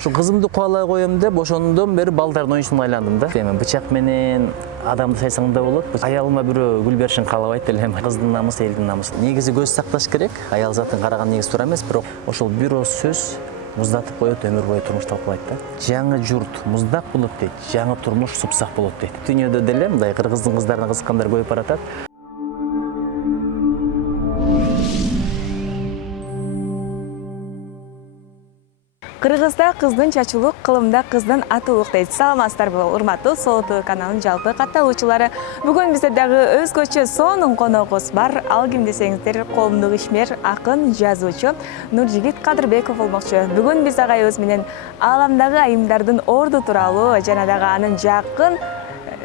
Şu kızımды kuala koyayım деп, ошондон бери балдардын оюнчусуна айландым да. Эми бычак менен адамды сайсаң да болот. Аялыма бирөө гүл беришин каалабайт элем. Кыздын намысы, элдин намысы. Негизи көз сакташ керек. Аял затын караган негизи туура эмес, бирок ошол бир ооз сөз муздатып коет, өмүр бою турмуш талкалайт да. Жаңы журт муздак болот дейт, жаңы турмуш супсак болот дейт. Дүйнөдө деле мындай кыргыздын кыздарына кызыккандар көбөйүп баратат. Кыргызда кыздын чачулук, кылымда кыздын атуулук дейт. Саламатсыздарбы, урматтуу Сол ТВ каналынын жалпы катталуучулары. Бүгүн бизде дагы өзгөчө сонун коногубуз бар. Ал ким десеңиздер, коомдук ишмер, акын, жазуучу Нуржигит Кадырбеков болмокчу. Бүгүн биз агайыбыз менен ааламдагы айымдардын орду тууралуу жана дагы анын жакын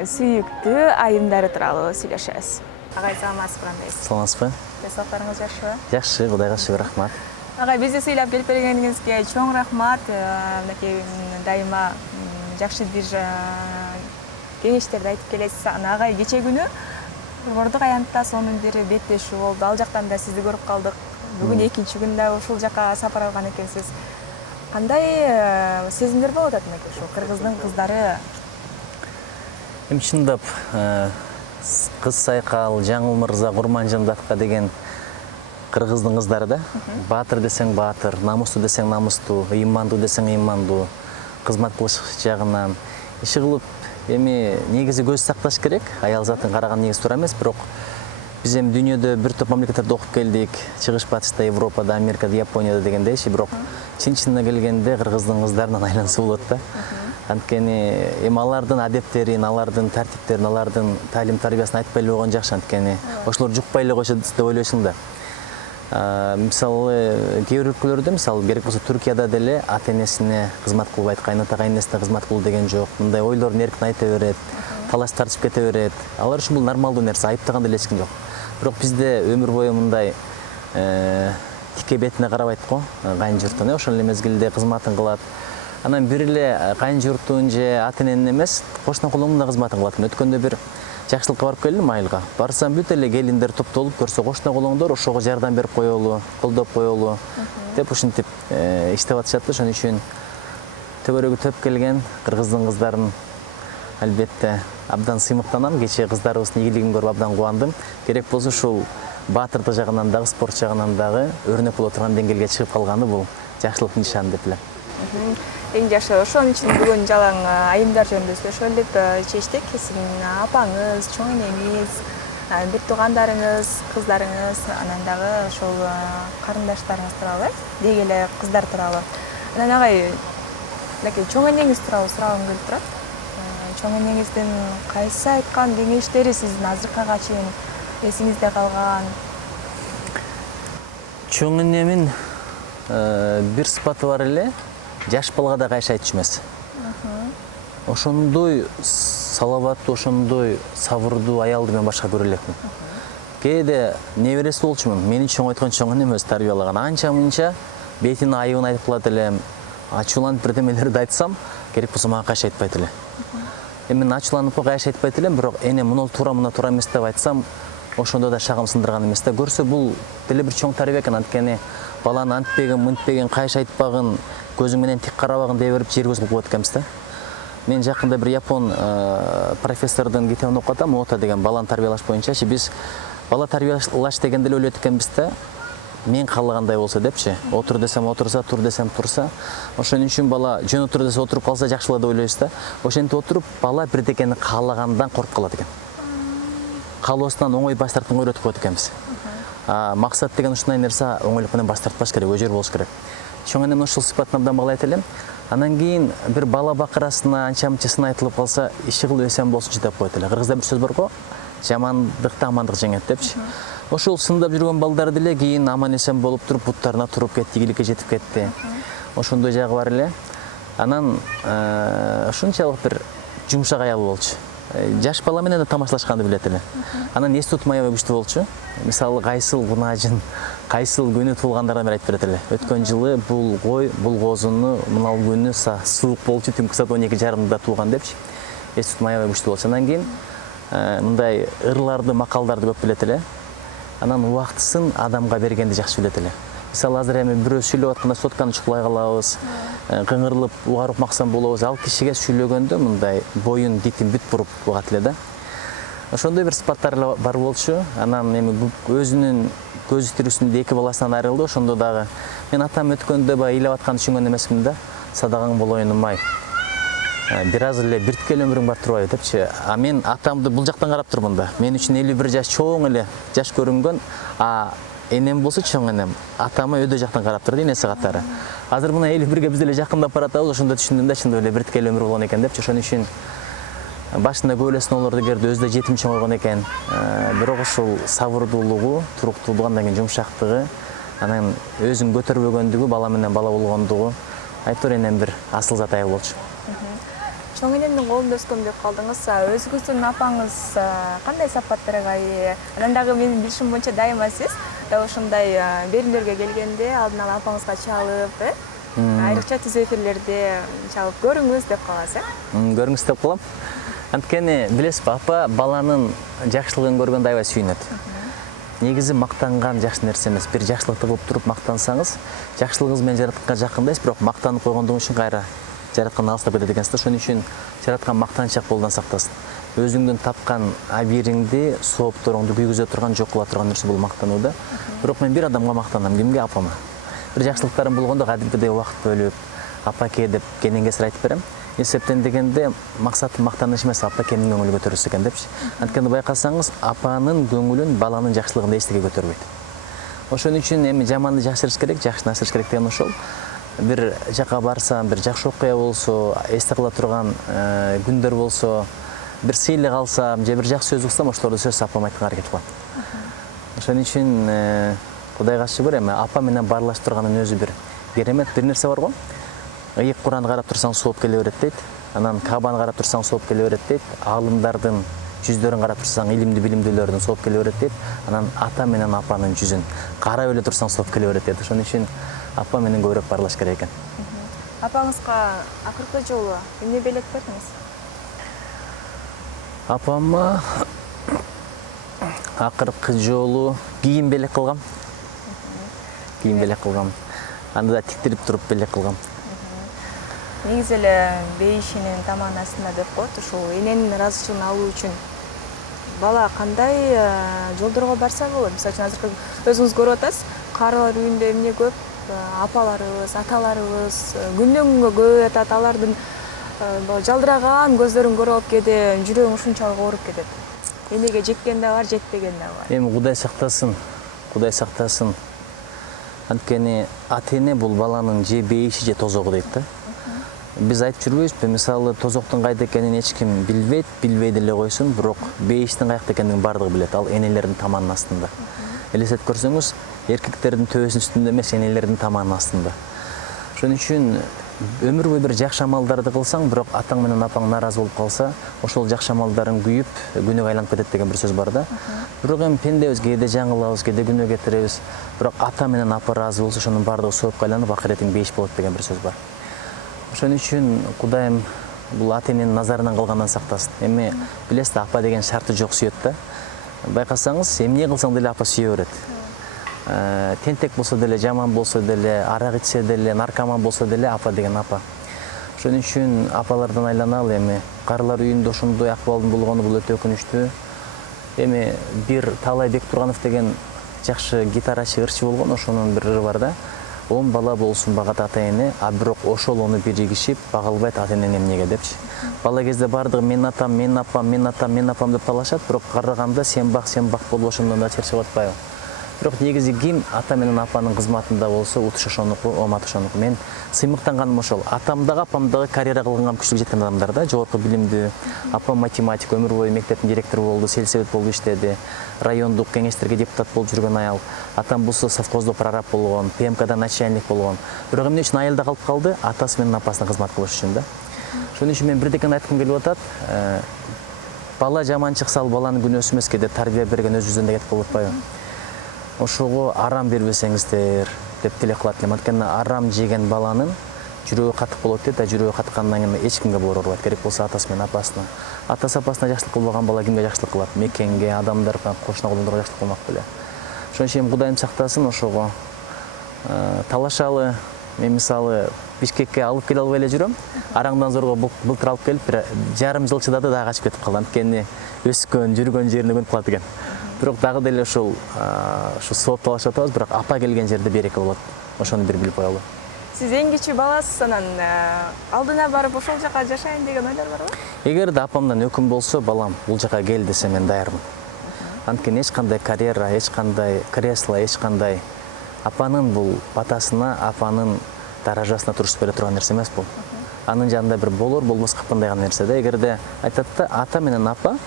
сүйүктүү айымдары тууралуу сүйлөшөбүз. Агай, саламатсызбы, кандайсыз? Саламатсызбы? Сааттарыңыз жакшыбы? Жакшы, Кудайга шүгүр, рахмат. Агай, бизди сыйлап келип бергениңизге чоң рахмат. Мынакей дайыма жакшы бир кеңештерди айтып келесиз. Агай, кече күнү Ордук аянтта сонун бир беттешүү болду. Ал жактан да сизди көрүп калдык. Бүгүн экинчи күндө ушул жака сапар алган экенсиз. Кандай сезимдер болуп атат мынакей ушул кыргыздын кыздары? Эми чындап, кыз Сайкал, Жаңыл Мырза, Курманжан датка деген кыргыздын кыздары да. Баатыр десең баатыр, намустуу десең намустуу, ыймандуу десең ыймандуу, кызмат кылыш жагынан иши кылып, эми негизи көз сакташ керек. Аял затын караган негизи туура эмес, бирок биз эми дүйнөдө бир топ мамлекеттерде окуп келдик. Чыгыш батышта, Европада, Америкада, Японияда дегендейчи, бирок чын-чынына келгенде кыргыздын кыздарынан айланса болот да. Анткени эми алардын адептерин, алардын тартиптерин, алардын таалим тарбиясын айтпай эле койгон жакшы, анткени ошолор жукпай эле койшот деп ойлойсуң да. Мисалы, кээ бир өлкөлөрдө, мисалы, керек болсо Түркияда деле ата энесине кызмат кылбайт, кайната кайненесине кызмат кыл деген жок. Мындай ойлорун эркин айта берет, талаш тартышып кете берет. Алар үчүн бул нормалдуу нерсе, айыптаган деле эч ким жок. Бирок бизде өмүр бою мындай тике бетине карабайт го, кайын журттун, ошол эле мезгилде кызматын кылат. Анан бир эле кайын журттун же ата эненин эмес, кошуна колуңдун да кызматын кылат. Өткөндө бир жакшылыкка барып келдим айылга. Барсам бүт эле келиндер топтолуп көрсө, кошуна колуңдор ошого жардам берип коелу, колдоп коелу деп ушинтип иштеп атышат. Ошон үчүн төгөрөгү төп келген кыргыздын кыздарын албетте абдан сыймыктанам. Кечээ кыздарыбыздын ийгилигин көрүп абдан кубандым. Керек болсо ушул баатырдык жагынан дагы, спорт жагынан дагы өрнөк боло турган деңгээлге чыгып калганы бул жакшылыктын нишаны деп билем. Эң жакшы. Ошон үчүн бүгүн жалаң айымдар жөнүндө сүйлөшөлү деп чечтик. Сиздин апаңыз, чоң энеңиз, бир туугандарыңыз, кыздарыңыз, анан дагы ошол карындаштарыңыз тууралуу, деги эле кыздар тууралуу. Анан агай, мынакей чоң энеңиз тууралуу сурагым келип турат. Чоң энеңиздин кайсы айткан кеңештери сиздин азыркыга чейин эсиңизде калган? Чоң энемин бир сыпаты бар эле, жаш балага да кайшы айтчу эмес. Ошондой салабаттуу, ошондой сабырдуу аялды мен башка көрө элекмин. Кээде небереси болчумун. Мени чоң айткан чоң энем өзү тарбиялаган. Анча-мынча бетин айыбын айтып калат элем. Ачууланып бирдемелерди айтсам, керек болсо мага кайшы айтпайт эле. Эми мен ачууланып кайшы айтпайт элем, бирок эне муну туура, муну туура эмес деп айтсам, ошондо да шагым сындырган эмес да. Көрсө бул деле бир чоң тарбия экен, анткени баланы антпеген, мынтпеген, кайшы айтпагын, көзүң менен тик карабагын дей берип жер көз кылып коет экенбиз да. Мен жакында бир япон профессордун китебин окуп атам, Ота деген баланы тарбиялаш боюнча. Биз бала тарбиялаш дегенде эле ойлойт экенбиз да. Мен каалагандай болсо депчи. Отур десем отурса, тур десем турса. Ошон үчүн бала жөн отур десе отуруп калса жакшы болот деп ойлойбуз да. Ошентип отуруп бала бирдекени каалагандан коркуп калат экен. Каалоосунан оңой баш тартып үйрөтүп коет экенбиз. Максат деген ушундай нерсе, оңойлук менен баш тартпаш керек, өжөр болуш керек. Чоң энем ушул сыпатын абдан баалайт элем. Анан кийин бир бала бакырасына анча-мынча сын айтылып калса, иши кылып эсен болсунчу деп коет эле. Кыргызда бир сөз бар го, жамандыкты амандык жеңет депчи. Ошол сындап жүргөн балдар деле кийин аман-эсен болуп туруп, буттарына туруп кетти, ийгиликке жетип кетти. Ошондой жагы бар эле. Анан ушунчалык бир жумшак аял болчу. Жаш бала менен да тамашалашканды билет эле. Анан эс тутум аябай күчтүү болчу. Мисалы, кайсыл кунажын, кайсыл күнү туулгандардан бери айтып берет эле. Өткөн жылы бул кой, бул козуну мынал күнү суук болчу, түнкү саат 12:30 туулган депчи. Эс тутум аябай күчтүү болчу. Анан кийин мындай ырларды, макалдарды көп билет эле. Анан убактысын адамга бергенди жакшы билет эле. мисалы азыр эми бирөө сүйлөп атканда сотканы чукулай калабыз, кыңырылып угарып максан болобуз. Ал кишиге сүйлөгөндө мындай боюн дитин бүт буруп угат эле да. Ошондой бир сыпаттар бар болчу. Анан эми өзүнүн көз тирүүсүндө 2 баласынан айрылды. Ошондо дагы мен атам өткөндө баягы ыйлап атканды түшүнгөн эмесмин да. Садагың болоюн май. Бир аз эле бирткел өмүрүң бар турбайбы депчи. А мен атамды бул жактан карап турмун да. Мен үчүн 51 жаш чоң эле жаш көрүнгөн, энем болсо чоң энем. Атама өйдө жактан карап турду, энеси катары. Азыр мына 51ге биз деле жакындап баратабыз. Ошондо түшүндүм да, чындап эле бирткел өмүр болгон экен депчи. Ошон үчүн башында көп эле сыноолорду көрдү, өзү да жетим чоңойгон экен. Бирок ушул сабырдуулугу, туруктуулугу, андан кийин жумшактыгы, анан өзүн көтөрбөгөндүгү, бала менен бала болгондугу айтор энем бир асыл зат аял болчу. Чоң энемдин колунда өскөн деп калдыңыз. Өзүңүздүн апаңыз кандай сапаттарга ээ? Анан дагы менин билишим боюнча дайыма сиз дагы ушундай берүүлөргө келгенде алдын ала апаңызга чалып, айрыкча түз эфирлерде чалып көрүңүз деп каласыз, Көрүңүз деп калам. Анткени билесизби, апа баланын жакшылыгын көргөндө аябай сүйүнөт. Негизи мактанган жакшы нерсе эмес. Бир жакшылыкты кылып туруп мактансаңыз, жакшылыгыңыз менен жаратканга жакындайсыз, бирок мактанып койгондугуң үчүн кайра жараткан алыстап кетет экенсиз да. Ошон үчүн жараткан мактанчак колунан сактасын. Өзүңдүн тапкан абийириңди, соопторуңду күйгүзө турган, жок кыла турган нерсе бул мактануу да. Бирок мен бир адамга мактанам, кимге? Апама. Бир жакшылыктарым болгондо кадимкидей убакыт бөлүп, апаке деп кенен кесир айтып берем. Эсептен дегенде максатым мактаныш эмес, апакемдин көңүлү көтөрүлсө экен депчи. Анткени байкасаңыз, апанын көңүлүн баланын жакшылыгында эчтеке көтөрбөйт. Ошон үчүн эми жаманды жашырыш керек, жакшыны ашырыш керек деген ошол. Бир жака барсам, бир жакшы окуя болсо, эсте кыла турган күндөр болсо, бир сыйлык алсам, же бир жакшы сөз угсам, ошолорду сөз апама айтканга аракет кылам. Ошон үчүн Кудайга шүгүр, эми апа менен баарлашып турганын өзү бир керемет. Бир нерсе бар го. Ыйык Куранды карап турсаң сооп келе берет дейт. Анан Кабаны карап турсаң сооп келе берет дейт. Аалымдардын жүздөрүн карап турсаң, илимдүү билимдүүлөрдүн сооп келе берет дейт. Анан ата менен апанын жүзүн карап эле турсаң сооп келе берет дейт. Ошон үчүн апа менен көбүрөөк баарлаш керек экен. Апаңызга акыркы жолу эмне белек бердиңиз? Апама акыркы жолу кийим белек кылгам. Кийим белек кылгам. Аны да тиктирип туруп белек кылгам. Негизи эле бейишинин тамагынын астында деп коет, ушул эненин ыраазычылыгын алуу үчүн бала кандай жолдорго барса болот? Мисалы үчүн азыр өзүңүз көрүп атасыз, карылар үйүндө эмне көп, апаларыбыз, аталарыбыз күндөн күнгө көп атат, алардын жалдыраган көздөрүн көрүп алып кээде жүрөгүң ушунчалык ооруп кетет. Энеге жеткен да бар, жетпеген да бар. Эми Кудай сактасын, Кудай сактасын. Анткени ата-эне бул баланын же бейиши, же тозогу дейт да. Биз айтып жүрбөйбүзбү, мисалы тозоктун кайда экенин эч ким билбейт, билбей деле койсун, бирок бейиштин каякта экендигин баардыгы билет. Ал энелердин таманынын астында. Элестетип көрсөңүз, эркектердин төбөсүнүн үстүндө эмес, энелердин таманынын астында. Ошон үчүн өмүр бою бир жакшы амалдарды кылсаң, бирок атаң менен апаң нааразы болуп калса, ошол жакшы амалдарың күйүп, күнөөгө айланып кетет деген бир сөз бар да. Бирок эми пендебиз, кээде жаңылабыз, кээде күнөө кетиребиз. Бирок ата менен апа ыраазы болсо, ошонун баардыгы соопко айланып, акыретиң бейиш болот деген бир сөз бар. Ошон үчүн Кудайым бул ата-эненин назарынан калгандан сактасын. Эми билесиз, апа деген шарты жок сүйөт да. Байкасаңыз, эмне кылсаң деле апа сүйө берет. Тентек болсо деле, жаман болсо деле, арак ичсе деле, наркоман болсо деле апа деген апа. Ошон үчүн апалардан айланалы. Эми карылар үйүндө ошондой акыбалдын болгону бул өтө өкүнүчтүү. Эми бир Таалай Бектурганов деген жакшы гитарачы, ырчы болгон, ошонун бир ыры бар да. 10 бала болсун багат ата-эне, а бирок ошол ону биригишип бага албайт ата-энени эмнеге депчи. Бала кезде бардыгы мен атам, мен апам, мен атам, мен апам деп талашат, бирок караганда сен бак болуп ошондон да черчеп атпайбы. Бирок негизи ким ата менен апанын кызматында болсо, утуш ошонуку, омат ошонуку. Мен сыймыктанганым ошол. Атам дагы, апам дагы карьера кылган күчтүү жеткен адамдар да, жогорку билимдүү. Апам математик, өмүр бою мектептин директору болду, сельсовет болуп иштеди. Райондук кеңештерге депутат болуп жүргөн аял. Атам болсо совхоздо прораб болгон, ПМКда начальник болгон. Бирок эмне үчүн айылда калып калды? Атасы менен апасына кызмат кылыш үчүн да. Ошон үчүн мен бирдекени айткым келип атат. Бала жаман чыкса, ал баланын күнөөсү эмес, кээде тарбия берген өзүбүздөн да кетип калып атпайбы? Ошого арам бербесеңиздер деп тилек кылат элем. Анткени арам жеген баланын жүрөгү катык болот дейт, жүрөгү каткандан кийин эч кимге боор урбайт. Керек болсо атасы менен апасына. Атасы апасына жакшылык кылбаган бала кимге жакшылык кылат? Мекенге, адамдарга, кошуна колдондорго жакшылык кылмак беле. Ошон үчүн Кудайым сактасын ошого талашалы. Мен мисалы Бишкекке алып келе албай эле жүрөм. Араңдан зорго былтыр алып келип, бир жарым жыл чыдады да качып кетип калды. Анткени өскөн, жүргөн жерине көнүп калат экен. Бирок дагы деле ушул сооп талашып атабыз, бирок апа келген жерде береке болот. Ошону бир билип коелу. Сиз эң кичүү баласыз, анан алдына барып ошол жака жашайын деген ойлор барбы? Эгерде апамдан өкүм болсо, балам бул жака кел десе мен даярмын. Анткени эч кандай карьера, эч кандай кресло, эч кандай апанын бул батасына, апанын даражасына туруштуп бере турган нерсе эмес бул. Анын жанында бир болор, болбос капкандаган нерсе да. Эгерде айтат да, ата менен апа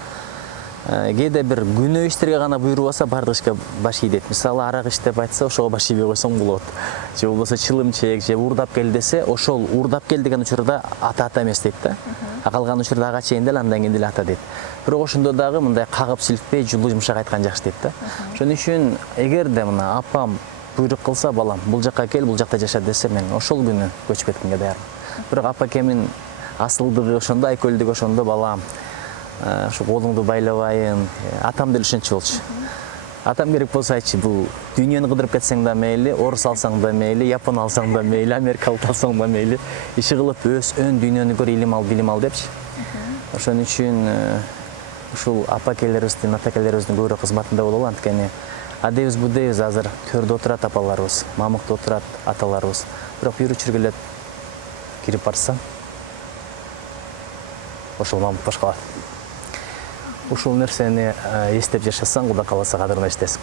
кээде бир күнөө иштерге гана буйруп алса, бардык ишке баш ийет. Мисалы, арак иштеп айтса, ошого баш ийбей койсоң болот. Же болбосо чылым чек, же уурдап кел десе, ошол уурдап кел деген учурда ата эмес дейт да. Калган учурда ага чейин деле, андан кийин деле ата дейт. Бирок ошондо дагы мындай кагып силкпей, жулуу жумшак айткан жакшы дейт да. Ошон үчүн эгерде мына апам буйрук кылса, балам бул жака кел, бул жакта жаша десе, мен ошол күнү көчүп кеткенге даярмын. Бирок апакемин асылдыгы ошондо, айкөлдүгү ошондо, балам ушу колуңду байлабайын. Атам деле ошентчи болчу. Атам керек болсо айтчы, бул дүйнөнү кыдырып кетсең да мейли, орус алсаң да мейли, япон алсаң да мейли, америкалык алсаң да мейли, иши кылып өз өн дүйнөнү көр, илим ал, билим ал депчи. Ошон үчүн ушул апакелерибиздин, атакелерибиздин көбүрөөк кызматында бололу. Анткени адебиз будебиз азыр төрдө отурат апаларыбыз, мамыкта отурат аталарыбыз. Бирок үйрүчүр келет, кирип барса, ошол мамык бош калат. Ушул нерсени эстеп жашасаң, Кудай кааласа кадырына жетесиң.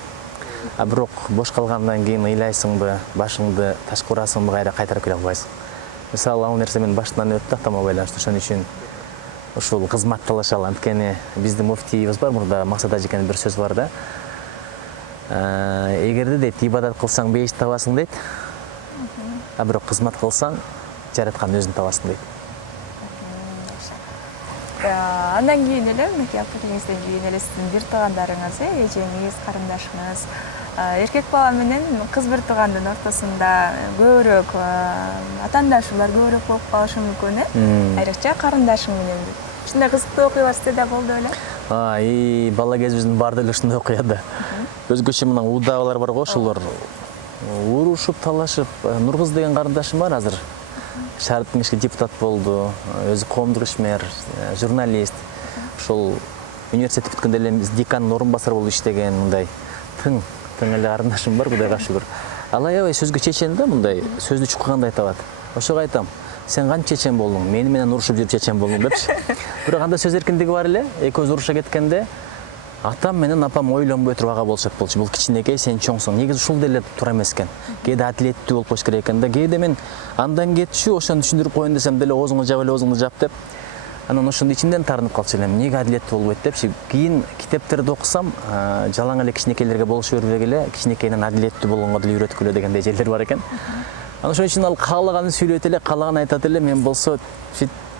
Бирок бош калгандан кийин ыйлайсыңбы, башыңды ташка урасыңбы, кайра кайтарып келе албайсың. Мисалы, ал нерсе менин башымдан өттү атама байланыштуу. Ошон үчүн ушул кызмат талашалы. Анткени биздин муфтийибиз бар, мурда Максат ажекенин бир сөзү бар да. Эгерде дейт, ибадат кылсаң бейиш табасың дейт. Бирок кызмат кылсаң, жараткан өзүн табасың дейт. Андан кийин эле, мынакей апакеңизден кийин эле сиздин бир туугандарыңыз, эжеңиз, карындашыңыз, эркек бала менен кыз бир туугандын ортосунда көбүрөөк атаандашуулар көбүрөөк болуп калышы мүмкүн, айрыкча карындашың менен. Ушундай кызыктуу окуялар сизде да болду беле? Бала кезибиздин баары деле ушундай окуя да. Өзгөчө мына удабалар бар го, ошолор урушуп, талашып. Нургыз деген карындашым бар азыр. Шаардык кеңешке депутат болду, өзү коомдук ишмер, журналист. Ошол университет бүткөндө эле декандын орун басары болуп иштеген, мындай тың эле карындашым бар, Кудайга шүгүр. Ал аябай сөзгө чечен да, мындай сөздү чуккандай табат. Ошого айтам, сен кантип чечен болдуң? Мени менен урушуп жүрүп чечен болдуң депчи. Бирок анда сөз эркиндиги бар эле, экөөбүз уруша кеткенде атам менен апам ойлонбой туруп ага болушат болчу. Бул кичинекей, сен чоңсуң. Негизи ушул деле туура эмес экен. Кээде адилеттүү болуп коюш керек экен да. Кээде мен андан кетчү, ошону түшүндүрүп коеюн десем деле оозуңду жап эле оозуңду жап деп. Анан ошондо ичимден таарынып калчу элем. Эмнеге адилеттүү болбойт депчи. Кийин китептерди окусам, жалаң эле кичинекейлерге болушу бербек эле, кичинекейинен адилеттүү болгонго деле үйрөткүлө дегендей жерлер бар экен. Анан ошон үчүн ал каалаганын сүйлөйт эле, каалаганын айтат эле. Мен болсо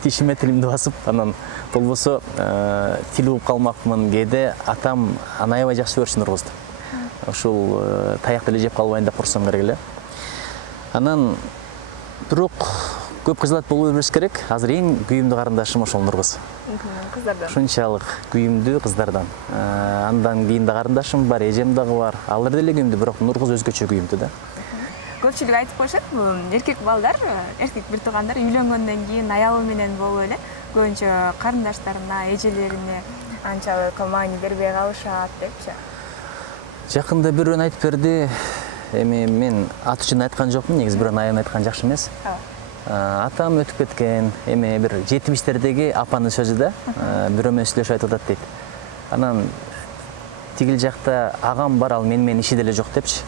тишиме тилимди басып, анан болбосо тил угуп калмакмын. Кээде атам аны аябай жакшы көрчү Нургузду. Ушул таякты эле жеп калбайын деп курсам керек эле. Анан бирок көп кызлат болбой бериш керек. Азыр эң күйүмдүү карындашым ошол Нургуз. Кыздардан. Ушунчалык күйүмдүү кыздардан. Андан кийин да карындашым бар, эжем дагы бар. Алар деле күйүмдүү, бирок Нургуз өзгөчө күйүмдүү да. Көпчүлүк айтып коюшат, эркек балдар, эркек бир туугандар үйлөнгөндөн кийин аялы менен болуп эле көбүнчө карындаштарына, эжелерине анчалык маани бербей калышат депчи. Жакында бирөөнү айтып берди. Эми мен аты үчүн айткан жокмун, негизи бирөөнүн аягын айткан жакшы эмес. Атам өтүп кеткен, эми бир 70-тердеги апанын сөзү да, бирөө менен сүйлөшүп айтып атат дейт. Анан тигил жакта агам бар, ал менен иши деле жок депчи.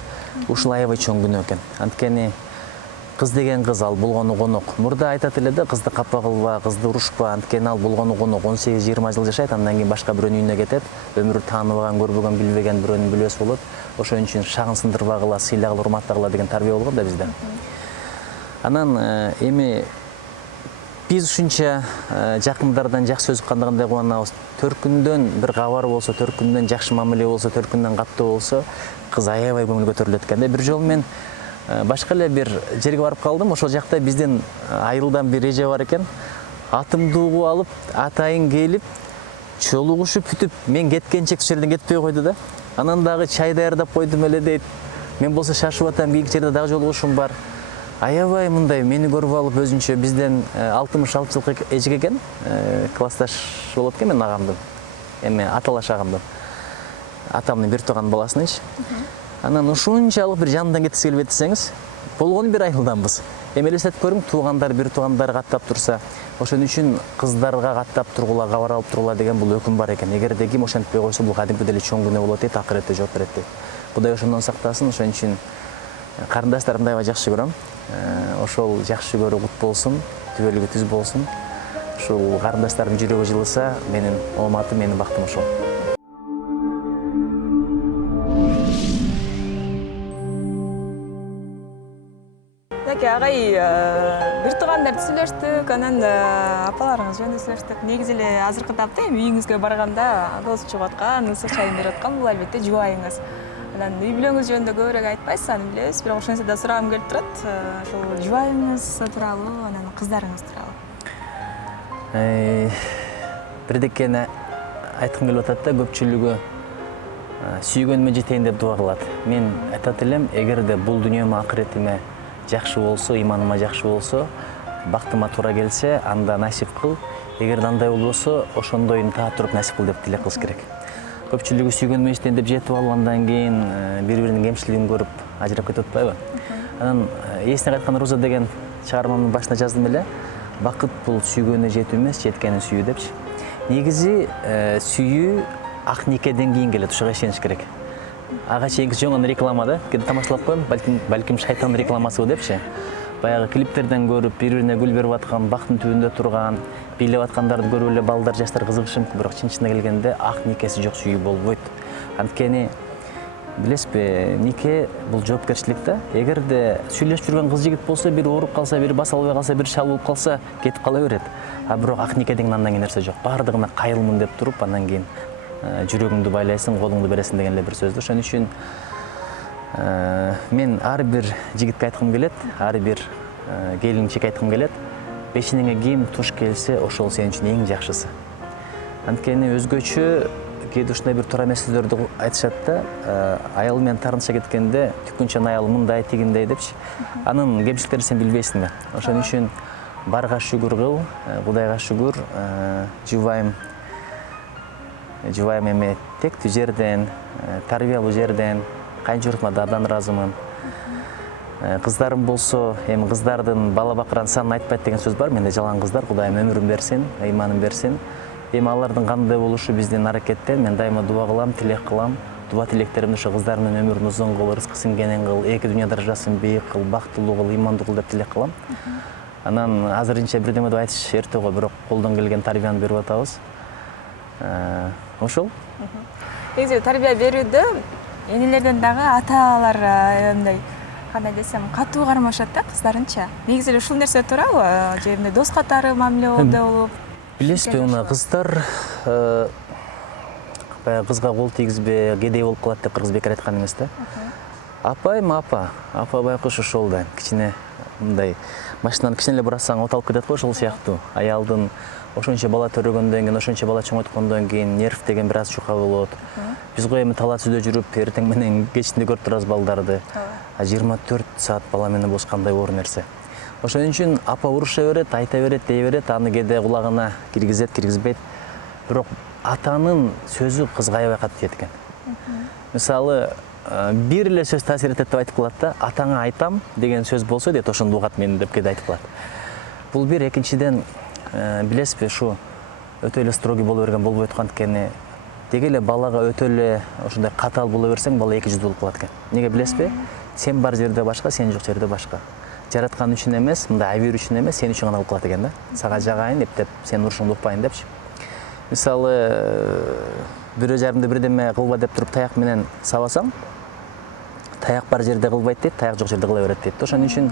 Ушул аябай чоң күнөө экен. Анткени кыз деген кыз, ал болгону конок. Мурда айтат эле да, кызды капа кылба, кызды урушпа. Анткени ал болгону конок, 18-20 жыл жашайт, андан кийин башка бирөөнүн үйүнө кетет. Өмүрү тааныбаган, көрбөгөн, билбеген бирөөнүн бүлөсү болот. Ошон үчүн шагын сындырбагыла, сыйлагыла, урматтагыла деген тарбия болгон да бизде. Анан эми биз ушунча жакындардан жакшы сөз уккандагындай кубанабыз. Төркүндөн бир кабар болсо, төркүндөн жакшы мамиле болсо, төркүндөн каттуу болсо, кыз аябай көңүл көтөрүлөт экен да. Бир жолу мен башка эле бир жерге барып калдым. Ошол жакта биздин айылдан бир эже бар экен. Атымды угуп алып, атайын келип, чолугушуп бүтүп, мен кеткенче ушул жерден кетпей койду да. Анан дагы чай даярдап койдум эле дейт. мен болсо шашып атам, кийинки жерде дагы жолугушум бар. Аябай мындай мени көрүп алып өзүнчө бизден 60 жылкы эжек экен, классташ болот экен мен агамдын. Эми аталаш агамдын. Атамдын бир тууган баласынычы. Анан ушунчалык бир жандан кеткиси келбейт десеңиз, болгону бир айылданбыз. Эми элестетип көрүң, туугандар, бир туугандар каттап турса, ошон үчүн кыздарга каттап тургула, кабар алып тургула деген бул өкүм бар экен. Эгерде ким ошентпей койсо, бул кадимкидей эле чоң күнөө болот дейт, акыретте жооп берет дейт. Кудай ошондон сактасын. Ошон үчүн карындаштарымды аябай жакшы көрөм. Ошол жакшы көрүү кут болсун, түбөлүгү түз болсун. Ушул карындаштардын жүрөгү жылыса, менин ооматым, менин бактым ошол. Агай, бир туугандарды сүйлөштүк, анан апаларыңыз жөнүндө сүйлөштүк. Негизи эле азыркы тапта эми үйүңүзгө барганда дос чыгып аткан, ысык чайын берип аткан, бул албетте жубайыңыз. Анан үй бүлөңүз жөнүндө көбүрөөк айтпайсыз, аны билебиз, бирок ошон нерседе сурагым келип турат. Ошол жубайыңыз тууралуу, анан кыздарыңыз тууралуу. Бирдекени айткым келип атат да, көпчүлүгү сүйгөнүмө жетейин деп дуа кылат. Мен айтат элем, эгерде бул дүйнөмө, акыретиме жакшы болсо, иманыма жакшы болсо, бактыма туура келсе, анда насип кыл. Эгерде андай болбосо, ошондойун таап туруп насип кыл деп тилек кылыш керек. Көпчүлүгү сүйгөнүмө жетейин деп жетип алып, андан кийин бири-биринин кемчилигин көрүп ажырап кетип атпайбы? Анан эсине кайткан Роза деген чыгармамдын башына жаздым эле. Бакыт бул сүйгөнү жетүү эмес, жеткенин сүйүү депчи. Негизи сүйүү ак никеден кийин келет, ушуга ишениш керек. Ага чейинки жоңон реклама да, кээде тамашалап коем, балким шайтан рекламасы депчи. Баягы клиптерден көрүп, бири-бирине гүл берип аткан, бактын түбүндө турган, бийлеп аткандарды көрүп эле балдар, жаштар кызыгышы мүмкүн, бирок чын-чынына келгенде ак никеси жок сүйүү болбойт. Анткени билесизби, нике бул жоопкерчилик да. Эгерде сүйлөшүп жүргөн кыз жигит болсо, бири ооруп калса, бири баса албай калса, бири шал болуп калса, кетип кала берет. А бирок ак нике деген андан кийин нерсе жок. Бардыгына кайылмын деп туруп, андан кийин жүрөгүңдү байлайсың, колуңду бересиң деген эле бир сөз. Ошон үчүн мен ар бир жигитке айткым келет, ар бир келинчекке айткым келет. Бешиңе ким туш келсе, ошол сен үчүн эң жакшысы. Анткени өзгөчө кээде ушундай бир туура эмес сөздөрдү айтышат да, аял менен таарынтыша кеткенде түкүнчөн аял мындай тигиндей депчи. Анын кемчиликтерин сен билбейсиң да. Ошон үчүн барга шүгүр кыл, Кудайга шүгүр, жубайым эми тектүү жерден, тарбиялуу жерден, кайынчурукма абдан ыраазымын. Кыздарым болсо, эми кыздардын бала бакыран санын айтпайт деген сөз бар. Менде жалаң кыздар, Кудайым өмүрүн берсин, ыйманын берсин. Эми алардын кандай болушу биздин аракеттен, мен дайыма дуа кылам, тилек кылам. Дуа тилектеримди ошо кыздарымдын өмүрүн узун кыл, рызкысын кенен кыл, эки дүйнө даражасын бийик кыл, бактылуу кыл, ыймандуу кыл деп тилек кылам. Анан азырынча бирдеме деп айтыш эрте го, бирок колдон келген тарбияны берип атабыз. Ошол. Негизи тарбия берүүдө энелерден дагы аталар мындай кандай десем, катуу кармашат да кыздарынча. Негизи эле ушул нерсе туурабы? Же мындай дос катары мамиле болуп? Билесизби, мына кыздар баягы кызга кол тийгизбе, кедей болуп калат деп кыргыз бекер айткан эмес да. Апайым апа байкуш ошол да кичине мындай машинаны кичине эле бурасаң от алып кетет го, ошол сыяктуу. Аялдын ошончо бала төрөгөндөн кийин, ошончо бала чоңойткондон кийин нерв деген бир аз чука болот. Биз го эми талаа түздө жүрүп, эртең менен кечинде көрүп турабыз балдарды. 24 саат бала менен болуш кандай оор нерсе. Ошон үчүн апа уруша берет, айта берет, дей берет, аны кээде кулагына киргизет, киргизбейт. Бирок атанын сөзү кызга аябай катуу тиет экен. Мисалы, бир эле сөз таасир этет деп айтып калат да, атаңа айтам деген сөз болсо дейт, ошондо угат мени деп кээде айтып калат. Бул бир, экинчиден, билесизби, ушу өтө эле строгий боло берген болбойт го, анткени деги эле балага өтө эле ошондой катаал боло берсең, бала эки жүздүү болуп калат экен. Эмнеге билесизби? Сен бар жерде башка, сен жок жерде башка. Жараткан үчүн эмес, мындай айбыр үчүн эмес, сен үчүн гана кылып калат экен да. Сага жагайын деп, сен урушуңду укпайын депчи. Мисалы, бирөө жарымды бирдеме кылба деп туруп таяк менен сабасаң, таяк бар жерде кылбайт дейт, таяк жок жерде кыла берет дейт. Ошон үчүн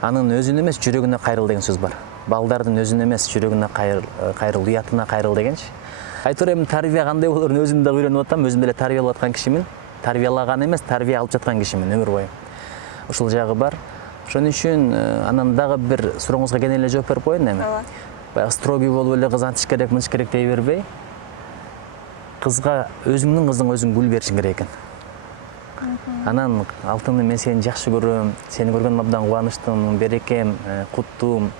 анын өзүнө эмес, жүрөгүнө кайрыл деген сөз бар. Балдардын өзүнө эмес, жүрөгүнө кайрыл, уятына кайрыл дегенчи. Айтор эми тарбия кандай болорун өзүм да үйрөнүп атам, өзүм деле тарбиялап аткан кишимин. Тарбиялаган эмес, тарбия алып жаткан кишимин өмүр бою. Ушул жагы бар. Ошон үчүн анан дагы бир сурооңузга кенен эле жооп берип коеюн эми. Баягы строгий болуп эле кыз антыш керек, мынтыш керек дей бербей, кызга өзүңдүн кызыңа өзүң гүл беришиң керек экен. Анан алтыным мен сени жакшы көрөм, сени көргөнүм абдан кубанычтымын, берекем, куттуум,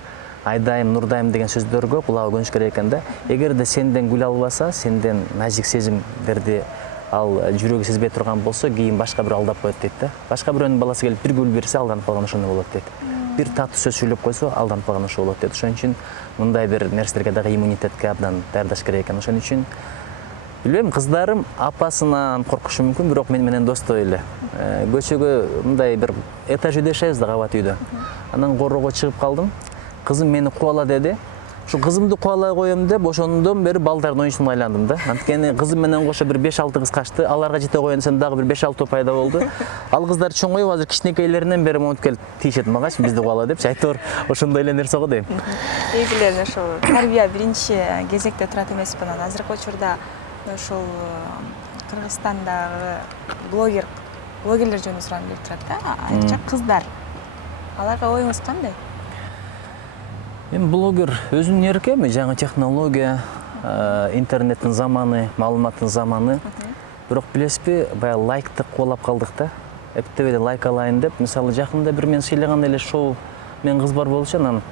айдайым, нурдайым деген сөздөргө кулак көнүш керек экен да. Эгерде сенден гүл албаса, сенден назик сезимдерди ал жүрөгү сезбей турган болсо, кийин башка бирөө алдап коет дейт да. Башка бирөөнүн баласы келип бир гүл берсе, алданып калган ошондой болот дейт. Бир таттуу сөз сүйлөп койсо, алданып калган ошо болот дейт. Ошон үчүн мындай бир нерселерге дагы иммунитетке абдан даярдаш керек экен. Ошон үчүн билбейм, кыздарым апасынан коркушу мүмкүн, бирок мен менен достой эле. Көчөгө мындай бир этаж үйдө жашайбыз да, кабат үйдө. Анан короого чыгып калдым. Кызым мени кубала деди. Şu kızımды кубалай коем деп ошондон бери балдардын оюнчусуна айландым да. Анткени кызым менен кошо бир 5-6 кыз качты. Аларга жете коен десем дагы бир 5-6 пайда болду. Ал кыздар чоңоюп азыр кичинекейлеринен бери монтип келип тийишет магачы бизди кубала депчи. Айтор ошондой эле нерсе го дейм. Эйгилер ошол тарбия биринчи кезекте турат эмеспи. Анан азыркы учурда ошол Кыргызстандагы блогерлер жөнүндө суранып келип турат да. Айрыкча кыздар. Аларга оюңуз кандай? Эми блогер өзүнүн эркеми, жаңы технология, интернеттин заманы, маалыматтын заманы. Бирок билесизби, баягы лайкты кубалап калдык да. Эптеп эле лайк алайын деп, мисалы жакында бир мен сыйлаган эле шоу мен кыз бар болчу, анан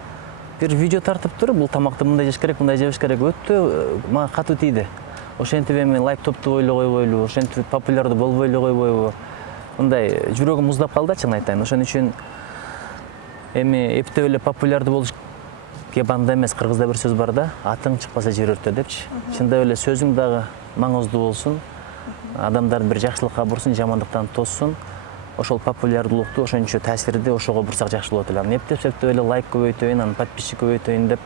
бир видео тартыптыр, бул тамакты мындай жеш керек, мындай жебеш керек, өтө мага катуу тийди. Ошентип эми лайк топту ойлой койбойлу, ошентип популярдуу болбой эле койбойбу. Мындай жүрөгүм муздап калды, чын айтайын. Ошон үчүн эми эптеп эле популярдуу болуш банда эмес, кыргызда бир сөз бар да, атың чыкпаса жер өртө депчи. Чындап эле сөзүң дагы маңыздуу болсун, адамдарды бир жакшылыкка бурсун, жамандыктан тоссун. Ошол популярдуулукту, ошончо таасирди ошого бурсак жакшы болот эле. Эптеп эле лайк көбөйтөйүн, анан подписчик көбөйтөйүн деп,